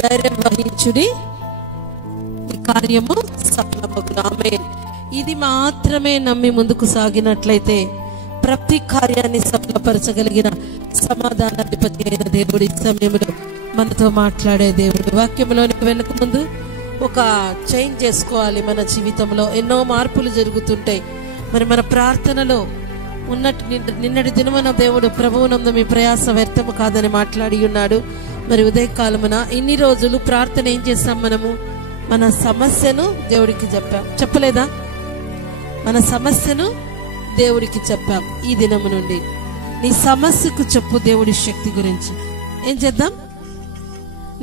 ధైర్యం వహించుడి, ఈ కార్యము సఫలమగును. ఆమేన్. ఇది మాత్రమే నమ్మి ముందుకు సాగినట్లయితే ప్రతి కార్యాన్ని సఫలపరచగలిగిన సమాధానాధిపతి అయిన దేవుడు ఈ సమయంలో మనతో మాట్లాడే దేవుడు. వాక్యంలోనికి వెళ్ళక ముందు ఒక చేంజ్ చేసుకోవాలి. మన జీవితంలో ఎన్నో మార్పులు జరుగుతుంటాయి. మరి మన ప్రార్థనలో నిన్నటి దినమున దేవుడు ప్రభువునందు మీ ప్రయాస వ్యర్థము కాదని మాట్లాడి ఉన్నాడు. మరి ఉదయకాలమున ఇన్ని రోజులు ప్రార్థన ఏం చేస్తాం? మనము మన సమస్యను దేవుడికి చెప్పలేదా? మన సమస్యను దేవుడికి చెప్పాం. ఈ దినము నుండి నీ సమస్యకు చెప్పు దేవుడి శక్తి గురించి. ఏం చేద్దాం?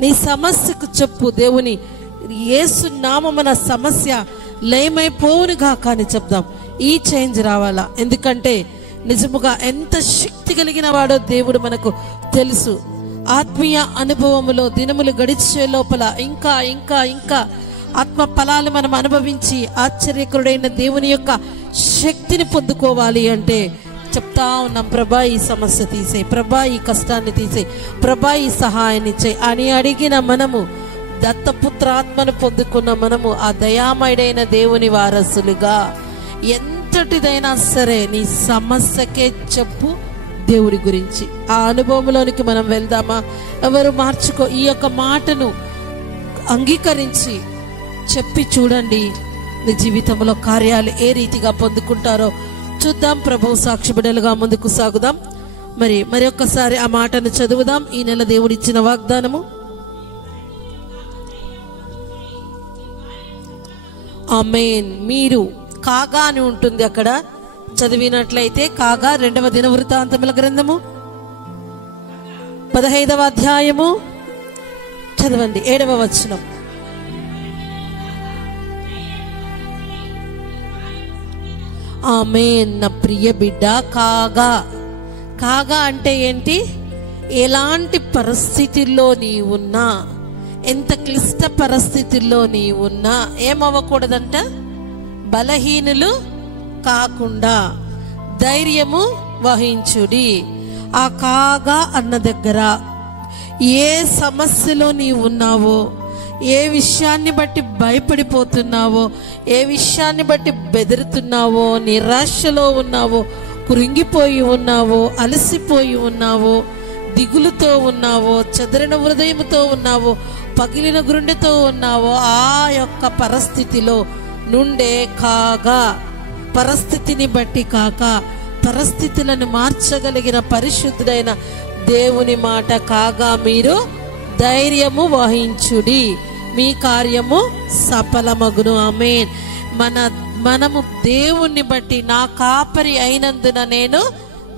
నీ సమస్యకు చెప్పు దేవుని యేసు నామమున సమస్య లయమైపోవునుగా కానీ చెప్దాం. ఈ చేంజ్ రావాలా. ఎందుకంటే నిజముగా ఎంత శక్తి కలిగిన వాడో దేవుడు మనకు తెలుసు. ఆత్మీయ అనుభవములో దినములు గడిచే లోపల ఇంకా ఇంకా ఇంకా ఆత్మ ఫలాలు మనం అనుభవించి ఆశ్చర్యకరుడైన దేవుని యొక్క శక్తిని పొందుకోవాలి అంటే చెప్తా ఉన్నాం, ప్రభా ఈ సమస్య తీసేయి, ప్రభా ఈ కష్టాన్ని తీసేయి, ప్రభా ఈ సహాయాన్ని చేయి అని అడిగిన మనము, దత్తపుత్రాత్మను పొందుకున్న మనము ఆ దయామయుడైన దేవుని వారసులుగా ఎంతటిదైనా సరే నీ సమస్యకే చెప్పు దేవుడి గురించి. ఆ అనుభవంలోనికి మనం వెళ్దామా? ఎవరు ఈ యొక్క మాటను అంగీకరించి చెప్పి చూడండి. మీ జీవితంలో కార్యాలు ఏ రీతిగా పొందుకుంటారో చూద్దాం. ప్రభువు సాక్షి బిడ్డలుగా ముందుకు సాగుదాం. మరి ఒక్కసారి ఆ మాటను చదువుదాం. ఈ నెల దేవుడిచ్చిన వాగ్దానము. ఆమేన్. మీరు కాగా అని ఉంటుంది అక్కడ చదివినట్లయితే, కాగా 2వ దినవృత్తాంతముల గ్రంథము 15వ అధ్యాయము చదవండి 7వ వచనం. ఆమేన్. నా ప్రియ బిడ్డ, కాగా అంటే ఏంటి? ఎలాంటి పరిస్థితుల్లో నీ ఉన్నా, ఎంత క్లిష్ట పరిస్థితుల్లో నీ ఉన్నా ఏమవ్వకూడదంట? బలహీనులు కాకుండా ధైర్యము వహించుడి. ఆ కాగా అన్న దగ్గర ఏ సమస్యలో నీ ఉన్నావో, ఏ విషయాన్ని బట్టి భయపడిపోతున్నావో, ఏ విషయాన్ని బట్టి బెదురుతున్నావో, నిరాశలో ఉన్నావో, కృంగిపోయి ఉన్నావో, అలసిపోయి ఉన్నావో, దిగులుతో ఉన్నావో, చెదరిన హృదయంతో ఉన్నావో, పగిలిన గుండెతో ఉన్నావో, ఆ యొక్క పరిస్థితిలో నుండే కాగా, పరిస్థితిని బట్టి కాక పరిస్థితులను మార్చగలిగిన పరిశుద్ధుడైన దేవుని మాట కాగా మీరు ధైర్యము వహించుడి, మీ కార్యము సఫలమగును. ఆమేన్. మనము దేవుణ్ణి బట్టి నా కాపరి అయినందున నేను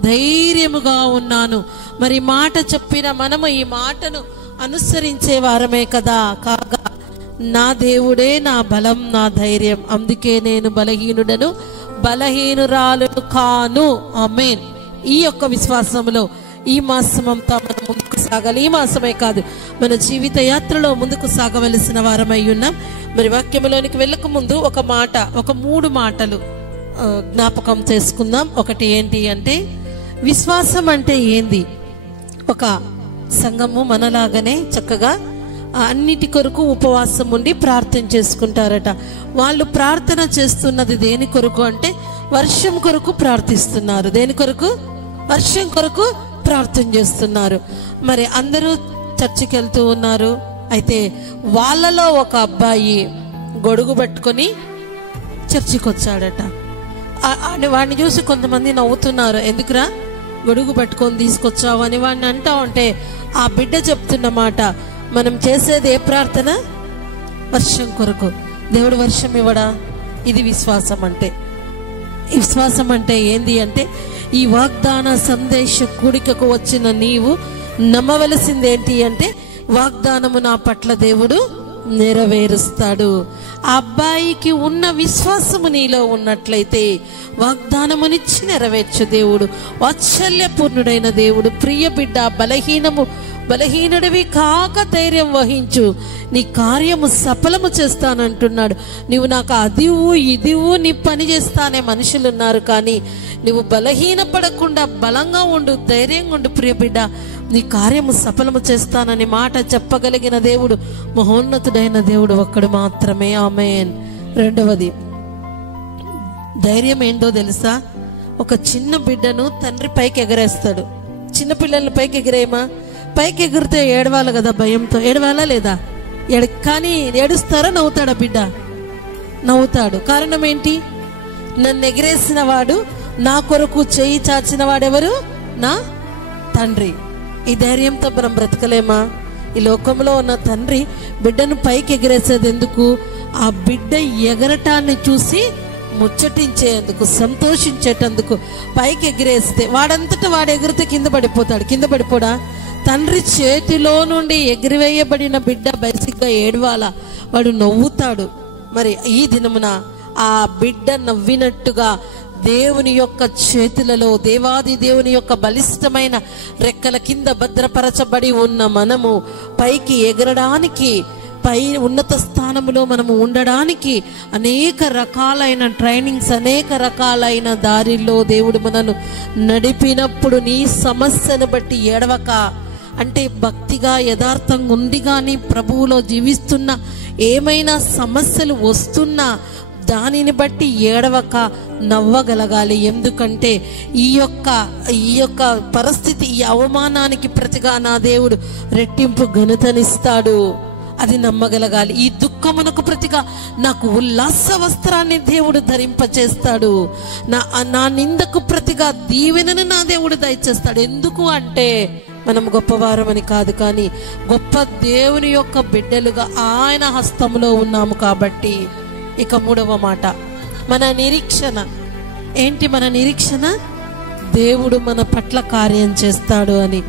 ధైర్యముగా ఉన్నాను. మరి మాట చెప్పిన మనము ఈ మాటను అనుసరించే వారమే కదా. కాగా నా దేవుడే నా బలం, నా ధైర్యం, అందుకే నేను బలహీనుడను, బలహీనురాలును కాను. ఆమేన్. ఈ యొక్క విశ్వాసంలో ఈ మాసమంతా మనం ముందుకు సాగాలి. ఈ మాసమే కాదు, మన జీవిత యాత్రలో ముందుకు సాగవలసిన వారమై ఉన్నాం. మరి వాక్యంలోనికి వెళ్ళక ముందు ఒక 3 మాటలు జ్ఞాపకం చేసుకుందాం. ఒకటి ఏంటి అంటే, విశ్వాసం అంటే ఏంది? ఒక సంఘము మనలాగానే చక్కగా అన్నిటి కొరకు ఉపవాసం ఉండి ప్రార్థన చేసుకుంటారట. వాళ్ళు ప్రార్థన చేస్తున్నది దేని కొరకు అంటే వర్షం కొరకు ప్రార్థిస్తున్నారు. దేని కొరకు? వర్షం కొరకు ప్రార్థన చేస్తున్నారు. మరి అందరూ చర్చికి వెళ్తూ ఉన్నారు. అయితే వాళ్ళలో ఒక అబ్బాయి గొడుగు పట్టుకొని చర్చికి వచ్చాడట. వాడిని చూసి కొంతమంది నవ్వుతున్నారు. ఎందుకురా గొడుగు పట్టుకొని తీసుకొచ్చావు అని వాడిని అంటా ఉంటే ఆ బిడ్డ చెప్తున్న మాట, మనం చేసేది ఏ ప్రార్థన? వర్షం కొరకు. దేవుడు వర్షం ఇవ్వడా? ఇది విశ్వాసం అంటే. విశ్వాసం అంటే ఏంది అంటే, ఈ వాగ్దాన సందేశ కూడికకు వచ్చిన నీవు నమ్మవలసింది ఏంటి అంటే, వాగ్దానము నా పట్ల దేవుడు నెరవేరుస్తాడు. ఆ అబ్బాయికి ఉన్న విశ్వాసము నీలో ఉన్నట్లయితే వాగ్దానమునిచ్చి నెరవేర్చు దేవుడు. వాత్సల్యపూర్ణుడైన దేవుడు. ప్రియ బిడ్డ, బలహీనము బలహీనుడివి కాక ధైర్యం వహించు, నీ కార్యము సఫలము చేస్తానంటున్నాడు. నువ్వు నాకు అదివు ఇదివు నీ పని చేస్తానే మనుషులు ఉన్నారు, కానీ నువ్వు బలహీనపడకుండా బలంగా ఉండు, ధైర్యంగా ఉండు ప్రియ బిడ్డ, నీ కార్యము సఫలము చేస్తానని మాట చెప్పగలిగిన దేవుడు, మహోన్నతుడైన దేవుడు ఒక్కడు మాత్రమే. ఆమేన్. రెండవది ధైర్యం ఏంటో తెలుసా? ఒక చిన్న బిడ్డను తండ్రి పైకి ఎగరేస్తాడు. చిన్న పిల్లల్ని పైకి ఎగిరేయమా? పైకి ఎగిరితే ఏడవాలి కదా, భయంతో ఏడవాలా లేదా? కానీ ఏడుస్తారా? నవ్వుతాడా బిడ్డ? నవ్వుతాడు. కారణం ఏంటి? నన్ను ఎగిరేసిన వాడు, నా కొరకు చేయి చాచిన వాడెవరు? నా తండ్రి. ఈ ధైర్యంతో మనం బ్రతకలేమా? ఈ లోకంలో ఉన్న తండ్రి బిడ్డను పైకి ఎగిరేసేది ఎందుకు? ఆ బిడ్డ ఎగరటాన్ని చూసి ముచ్చటించేందుకు, సంతోషించేటందుకు. పైకి ఎగిరేస్తే వాడంతటా వాడు ఎగిరితే కింద పడిపోతాడు. కింద పడిపోడా? తండ్రి చేతిలో నుండి ఎగిరివేయబడిన బిడ్డ బేసిక్గా ఏడవాలా, వాడు నవ్వుతాడు. మరి ఈ దినమున ఆ బిడ్డ నవ్వినట్టుగా దేవుని యొక్క చేతులలో, దేవాది దేవుని యొక్క బలిష్టమైన రెక్కల కింద భద్రపరచబడి ఉన్న మనము పైకి ఎగరడానికి, పై ఉన్నత స్థానంలో మనము ఉండడానికి అనేక రకాలైన ట్రైనింగ్స్, అనేక రకాలైన దారిలో దేవుడు మనను నడిపినప్పుడు నీ సమస్యను బట్టి ఏడవక, అంటే భక్తిగా యథార్థంగా ఉంది కానీ ప్రభువులో జీవిస్తున్న ఏమైనా సమస్యలు వస్తున్నా దానిని బట్టి ఏడవక నవ్వగలగాలి. ఎందుకంటే ఈ యొక్క పరిస్థితి, ఈ అవమానానికి ప్రతిగా నా దేవుడు రెట్టింపు ఘనతనిస్తాడు. అది నమ్మగలగాలి. ఈ దుఃఖమునకు ప్రతిగా నాకు ఉల్లాస వస్త్రాన్ని దేవుడు ధరింపచేస్తాడు. నా నిందకు ప్రతిగా దీవెనను నా దేవుడు దయచేస్తాడు. ఎందుకు అంటే మనం గొప్పవారమని కాదు, కానీ గొప్ప దేవుని యొక్క బిడ్డలుగా ఆయన హస్తంలో ఉన్నాము కాబట్టి. ఇక మూడవ మాట, మన నిరీక్షణ ఏంటి? మన నిరీక్షణ దేవుడు మన పట్ల కార్యం చేస్తాడు అని.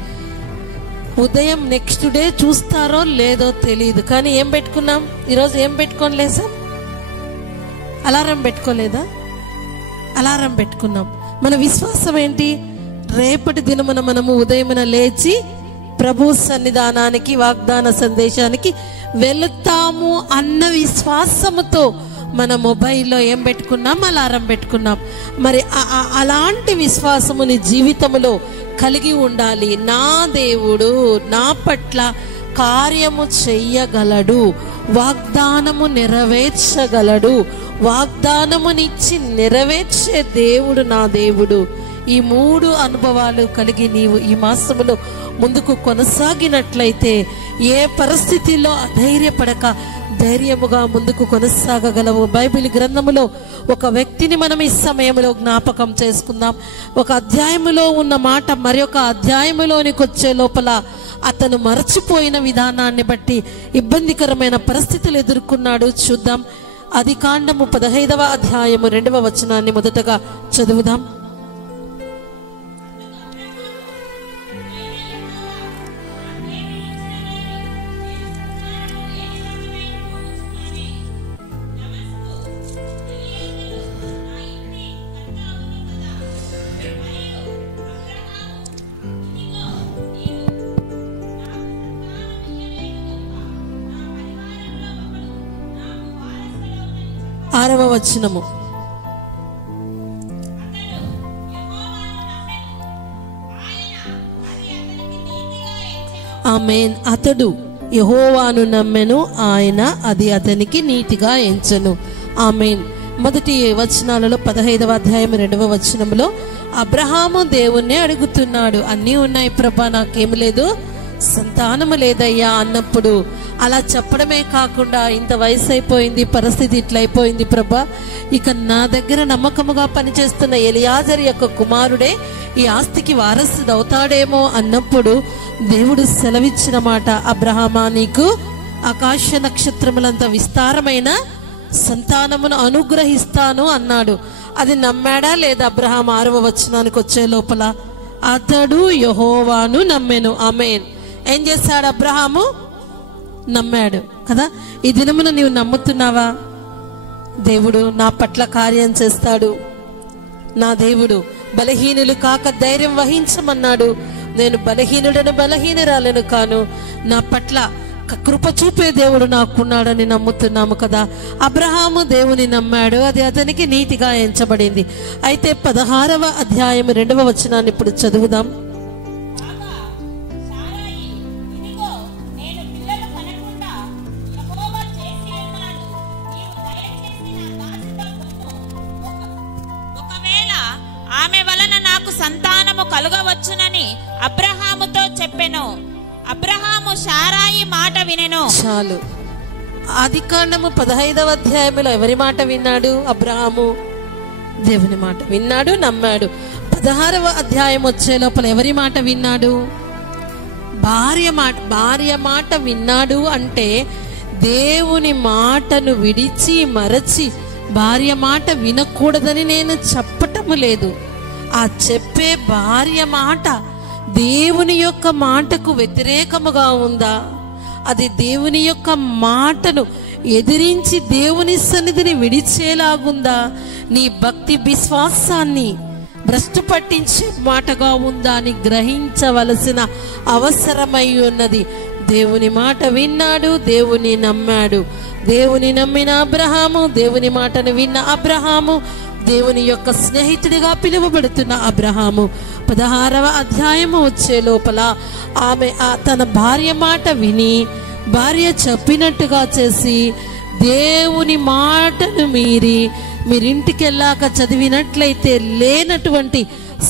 ఉదయం నెక్స్ట్ డే చూస్తారో లేదో తెలియదు, కానీ ఏం పెట్టుకున్నాం ఈరోజు? ఏం పెట్టుకొని లేసాం? అలారం పెట్టుకోలేదా? అలారం పెట్టుకున్నాం. మన విశ్వాసం ఏంటి? రేపటి దినమున మనము ఉదయమున లేచి ప్రభు సన్నిధానానికి, వాగ్దాన సందేశానికి వెళుతాము అన్న విశ్వాసముతో మన మొబైల్లో ఏం పెట్టుకున్నాం? అలారం పెట్టుకున్నాం. మరి అలాంటి విశ్వాసము నీ జీవితంలో కలిగి ఉండాలి. నా దేవుడు నా పట్ల కార్యము చెయ్యగలడు, వాగ్దానము నెరవేర్చగలడు, వాగ్దానమునిచ్చి నెరవేర్చే దేవుడు నా దేవుడు. ఈ మూడు అనుభవాలు కలిగి నీవు ఈ మాసములో ముందుకు కొనసాగినట్లయితే ఏ పరిస్థితిలో అధైర్యపడక ధైర్యముగా ముందుకు కొనసాగగలవు. బైబిల్ గ్రంథములో ఒక వ్యక్తిని మనం ఈ సమయంలో జ్ఞాపకం చేసుకుందాం. ఒక అధ్యాయములో ఉన్న మాట మరొక అధ్యాయములోనికి వచ్చే లోపల అతను మరచిపోయిన విధానాన్ని బట్టి ఇబ్బందికరమైన పరిస్థితులు ఎదుర్కొన్నాడు. చూద్దాం. ఆదికాండము 15వ అధ్యాయము 2వ వచనాన్ని మొదటగా చదువుదాం. ఆరవ వచనము. ఆమేన్. అతడు యెహోవాను నమ్మెను, ఆయన అది అతనికి నీతిగా ఎంచెను. ఆమేన్. మొదటి వచనాలలో 15వ అధ్యాయం 2వ వచనంలో అబ్రహాము దేవుణ్ణి అడుగుతున్నాడు, అన్నీ ఉన్నాయి ప్రభా, నాకేం లేదు, సంతానము లేదయ్యా అన్నప్పుడు అలా చెప్పడమే కాకుండా, ఇంత వయసు అయిపోయింది, పరిస్థితి ఇట్లయిపోయింది ప్రభా, ఇక నా దగ్గర నమ్మకముగా పనిచేస్తున్న ఎలియాజరు యొక్క కుమారుడే ఈ ఆస్తికి వారసుడు అవుతాడేమో అన్నప్పుడు దేవుడు సెలవిచ్చిన మాట, అబ్రహామా, నీకు ఆకాశ నక్షత్రములంత విస్తారమైన సంతానమును అనుగ్రహిస్తాను అన్నాడు. అది నమ్మాడా లేదా అబ్రహాం? 6వ వచనానికి వచ్చే లోపల అతడు యెహోవాను నమ్మెను. ఆమేన్. ఏం చేశాడు అబ్రహాము? నమ్మాడు కదా. ఈ దినమున నీవు నమ్ముతున్నావా? దేవుడు నా పట్ల కార్యం చేస్తాడు, నా దేవుడు బలహీనులు కాక ధైర్యం వహించమన్నాడు. నేను బలహీనుడను, బలహీనురాలను కాను. నా పట్ల కృప చూపే దేవుడు నాకున్నాడని నమ్ముతున్నాము కదా. అబ్రహాము దేవుని నమ్మాడు, అది అతనికి నీతిగా ఎంచబడింది. అయితే 16వ అధ్యాయం 2వ వచనాన్ని ఇప్పుడు చదువుదాం. ఆమె వలన నాకు సంతానము కలుగవచ్చునని అబ్రహాముతో చెప్పెను. అబ్రహాము శారాయి మాట వినెను. చాలు. ఆదికాండము 15వ అధ్యాయంలో ఎవరి మాట విన్నాడు? అబ్రహాము దేవుని మాట విన్నాడు, నమ్మాడు. 16వ అధ్యాయం వచ్చే లోపల ఎవరి మాట విన్నాడు? భార్య మాట విన్నాడు. అంటే దేవుని మాటను విడిచి మరచి భార్య మాట వినకూడదని నేను చెప్పటము లేదు. ఆ చెప్పే భార్య మాట దేవుని యొక్క మాటకు వ్యతిరేకముగా ఉందా? అది దేవుని యొక్క మాటను ఎదిరించి దేవుని సన్నిధిని విడిచేలాగుందా? నీ భక్తి విశ్వాసాన్ని భ్రష్టు పట్టించే మాటగా ఉందా అని గ్రహించవలసిన అవసరమై ఉన్నది. దేవుని మాట విన్నాడు, దేవుని నమ్మాడు. దేవుని నమ్మిన అబ్రహాము, దేవుని మాటను విన్న అబ్రహాము, దేవుని యొక్క స్నేహితుడిగా పిలువబడుతున్న అబ్రహాము 16వ అధ్యాయము వచ్చే లోపల ఆమె తన భార్య మాట విని భార్య చెప్పినట్టుగా చేసి దేవుని మాటను మీరి, మీరింటికి వెళ్ళాక చదివినట్లయితే లేనటువంటి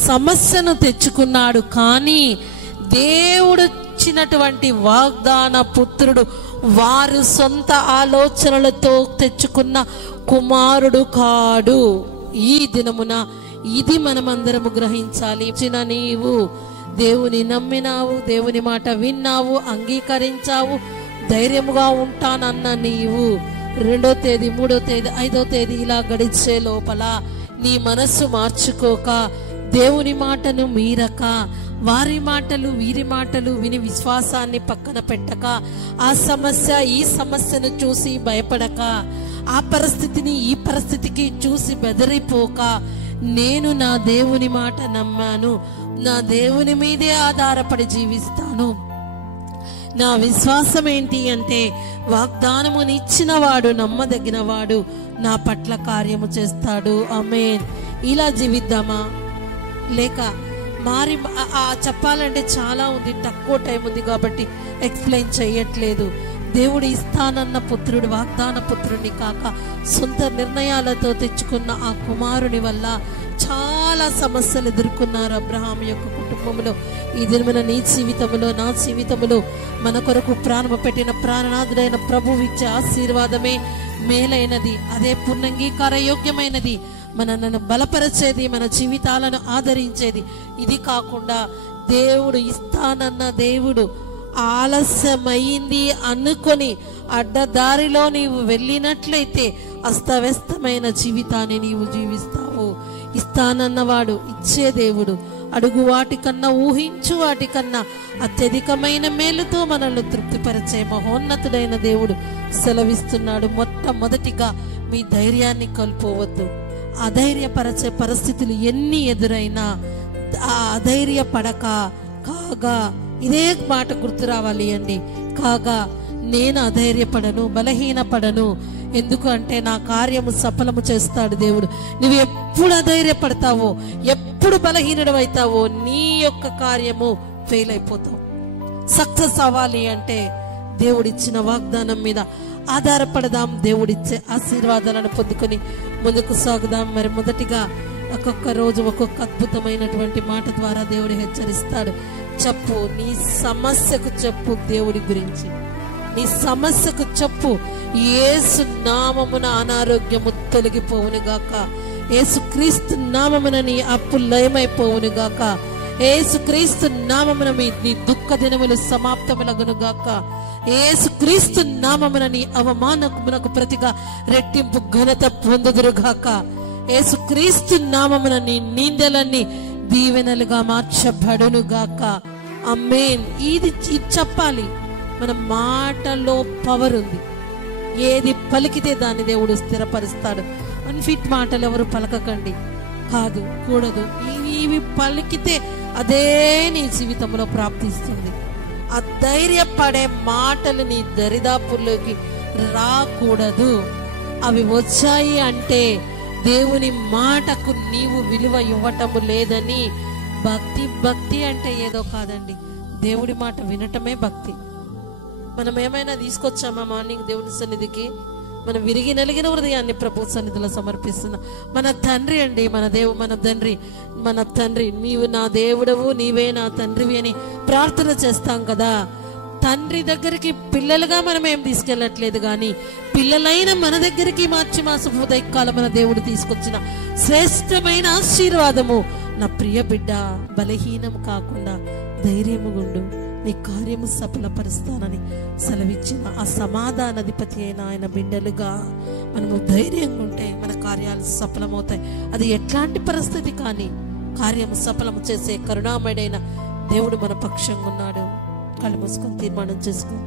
సమస్యను తెచ్చుకున్నాడు. కానీ దేవుడు ఇచ్చినటువంటి వాగ్దాన పుత్రుడు వారు సొంత ఆలోచనలతో తెచ్చుకున్న కుమారుడు కాడు. ఈ దినమున ఇది మనమందరము గ్రహించాలి. నీవు దేవుని నమ్మినావు, దేవుని మాట విన్నావు, అంగీకరించావు, ధైర్యముగా ఉంటానన్న నీవు 2వ తేదీ, 3వ తేదీ, 5వ తేదీ ఇలా గడిచే లోపల నీ మనస్సు మార్చుకోక, దేవుని మాటను మీరక, వారి మాటలు వీరి మాటలు విని విశ్వాసాన్ని పక్కన పెట్టక, ఆ సమస్య ఈ సమస్యను చూసి భయపడక, ఆ పరిస్థితిని ఈ పరిస్థితికి చూసి బెదిరిపోక, నేను నా దేవుని మాట నమ్మాను, నా దేవుని మీదే ఆధారపడి జీవిస్తాను. నా విశ్వాసం ఏంటి అంటే వాగ్దానమునిచ్చిన వాడు నమ్మదగిన వాడు, నా పట్ల కార్యము చేస్తాడు. ఆమేన్. ఇలా జీవిద్దామా? లేక మారి చెప్పాలంటే చాలా ఉంది, తక్కువ టైం ఉంది కాబట్టి ఎక్స్ప్లెయిన్ చేయట్లేదు. దేవుడు ఇస్తానన్న పుత్రుడు వాగ్దాన పుత్రుడిని కాక సొంత నిర్ణయాలతో తెచ్చుకున్న ఆ కుమారుని వల్ల చాలా సమస్యలు ఎదుర్కొన్నారు అబ్రహాం యొక్క కుటుంబంలో. ఈ దినమున నీ జీవితంలో, నా జీవితంలో మన కొరకు ప్రాణము పెట్టిన ప్రాణనాథుడైన ప్రభువు ఇచ్చే ఆశీర్వాదమే మేలైనది, అదే పూర్ణంగీకార యోగ్యమైనది, మనను బలపరిచేది, మన జీవితాలను ఆదరించేది. ఇది కాకుండా దేవుడు ఇస్తానన్న దేవుడు ఆలస్యమైంది అనుకొని అడ్డదారిలో నీవు వెళ్ళినట్లయితే అస్తవ్యస్తమైన జీవితాన్ని నీవు జీవిస్తావు. ఇస్తానన్నవాడు ఇచ్చే దేవుడు, అడుగు వాటికన్నా ఊహించు వాటికన్నా అత్యధికమైన మేలుతో మనల్ని తృప్తిపరిచే మహోన్నతుడైన దేవుడు సెలవిస్తున్నాడు. మొట్టమొదటిగా మీ ధైర్యాన్ని కోల్పోవద్దు. అధైర్యపరచే పరిస్థితులు ఎన్ని ఎదురైనా ఆ అధైర్య పడక, కాగా ఇదే మాట గుర్తు రావాలి అండి, కాగా నేను అధైర్యపడను, బలహీనపడను. ఎందుకు అంటే నా కార్యము సఫలము చేస్తాడు దేవుడు. నువ్వు ఎప్పుడు అధైర్యపడతావో, ఎప్పుడు బలహీనుడు అవుతావో, నీ యొక్క కార్యము ఫెయిల్ అయిపోతావు. సక్సెస్ అవ్వాలి అంటే దేవుడిచ్చిన వాగ్దానం మీద ఆధారపడదాం. దేవుడిచ్చే ఆశీర్వాదాలను పొందుకొని ముందుకు సాగుదాం. మరి మొదటిగా ఒక్కొక్క రోజు ఒక్కొక్క అద్భుతమైనటువంటి మాట ద్వారా దేవుడు హెచ్చరిస్తాడు. చెప్పు, నీ సమస్యకు చెప్పు దేవుడి గురించి. నీ సమస్యకు చెప్పు, యేసు నామమున అనారోగ్యము తొలగిపోవును గాక, యేసు క్రీస్తు నామమున నీ అప్పు లయమైపోవును గాక, యేసు క్రీస్తు నామమున నీ దుఃఖ దినములు సమాప్తములగును గాక, యేసు క్రీస్తు నామమున నీ అవమానమునకు ప్రతిగా రెట్టింపు ఘనత పొందుదురు గాక, యేసు క్రీస్తు నామమున నీ నిందలన్నీ దీవెనలుగా మార్చబడును గాక. ఆమేన్. ఇది చెప్పాలి. మన మాటలో పవర్ ఉంది. ఏది పలికితే దాన్ని దేవుడు స్థిరపరుస్తాడు. అన్ఫిట్ మాటలు ఎవరు పలకకండి. కాదు, కూడదు. ఇవి పలికితే అదే నీ జీవితంలో ప్రాప్తిస్తుంది. ఆ ధైర్యపడే మాటలు నీ దరిదాపుల్లోకి రాకూడదు. అవి వచ్చాయి అంటే దేవుని మాటకు నీవు విలువ ఇవ్వటము లేదని. భక్తి అంటే ఏదో కాదండి, దేవుడి మాట వినటమే భక్తి. మనం ఏమైనా తీసుకొచ్చామా మార్నింగ్ దేవుని సన్నిధికి? మనం విరిగి నలిగిన హృదయాన్ని ప్రభు సన్నిధిలో సమర్పిస్తున్నాం. మన తండ్రి అండి, మన తండ్రి నీవు నా దేవుడవు, నీవే నా తండ్రివి అని ప్రార్థన చేస్తాం కదా. తండ్రి దగ్గరికి పిల్లలుగా మనం ఏం తీసుకెళ్ళట్లేదు, కానీ పిల్లలైన మన దగ్గరికి మార్చి మాస ఉదయకాలం మన దేవుడు తీసుకొచ్చిన శ్రేష్టమైన ఆశీర్వాదము. నా ప్రియ బిడ్డ, బలహీనం కాకుండా ధైర్యము గుండు, నీ కార్యము సఫలపరుస్తానని సెలవిచ్చిన ఆ సమాధానాధిపతి అయిన ఆయన బిడ్డలుగా మనము ధైర్యంగా ఉంటే మన కార్యాలు సఫలమవుతాయి. అది ఎట్లాంటి పరిస్థితి కానీ కార్యము సఫలము చేసే కరుణామయుడైన దేవుడు మన పక్షంగా ఉన్నాడు. కళ్ళు మూసుకొని తీర్మానం చేసుకో.